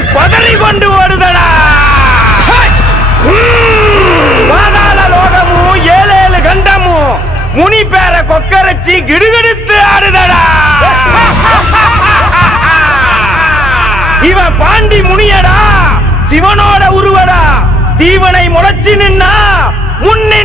சட்டையெல்லாம் கேட்டு பதறி கொண்டு ஓடுதடா ஹை! உம்! பாதாள லோகமும் கண்டமும் முனி பேர கொக்கரைச்சி கிடுகிடுத்து ஆடுதடா இவன் பாண்டி முனியடா சிவனோட உருவடா தீவனை முளைச்சி நின்னா முன்னே